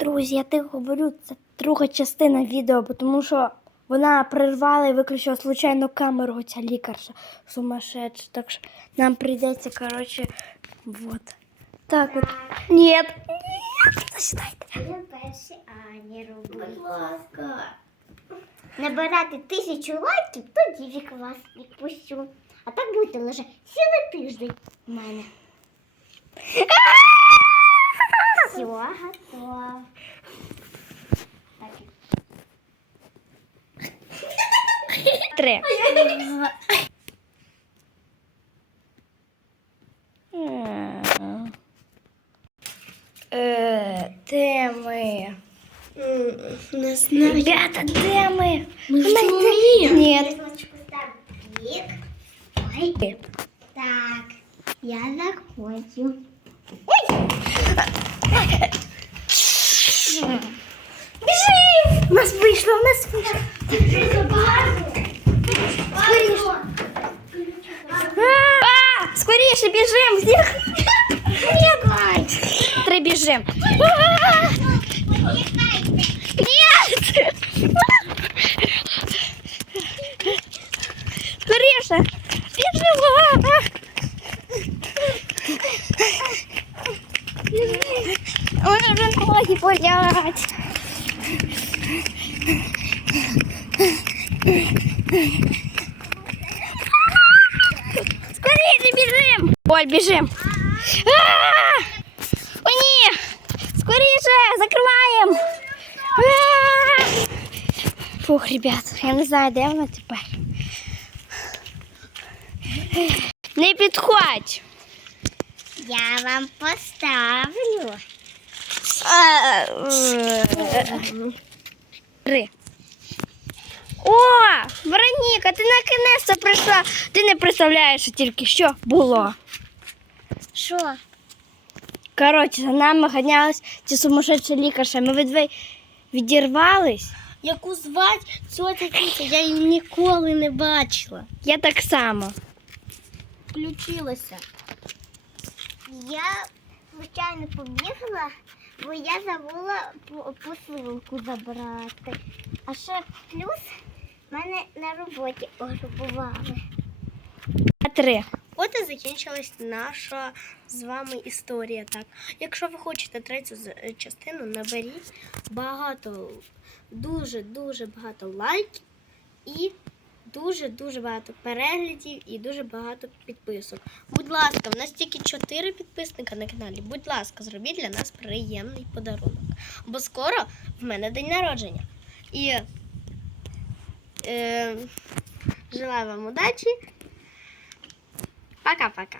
Друзі, я так говорю, це друга частина відео, тому що вона прервала і виключила случайно камеру, ця лікарша сумасшедша. Так що нам прийдеться, коротше, вот. Так от. Ні, ні, засідайте. Я перший Ані роблю. Будь ласка. Набирати тисячу лайків, тоді вік вас відпущу. А так буде лише цілий тиждень у мене. Все, готово. Так. Три. Е, Де ми? Не Ребята, де ми? Ми в чумі. Ні. Рисуночку став вік. Ой. Так, я заходжу. Біжи! У нас вийшло, у нас вийшло. Скоріше. А, скоріше біжим. Всіх. Ні, Три біжим. А, Ой, вже ноги болять. Скоріше біжим. Ой, біжим. А! О, ні! Скоріше, закриваємо. А! Фух, ребят, я не знаю, де вона тепер. Не підходь. Я вам поставлю. Три. О, Вероніка, ти наконець прийшла. Ти не представляєш, що тільки що було. Що? Коротше, за нами ганялась ці сумасшедші лікарша. Ми від відірвались. Яку звати цю? Я її ніколи не бачила. Я так само. Включилася. Я звичайно побігла, бо я забула посилку забрати. А ще плюс мене на роботі ограбували. Три. От і закінчилась наша з вами історія. Так, якщо ви хочете третю е, частину, наберіть багато, дуже дуже багато лайків і дуже дуже багато переглядів і дуже багато підписок. Будь ласка, в нас тільки 4 підписника на каналі. Будь ласка, зробіть для нас приємний подарунок. Бо скоро в мене день народження. І е, желаю вам удачі. Пока-пока.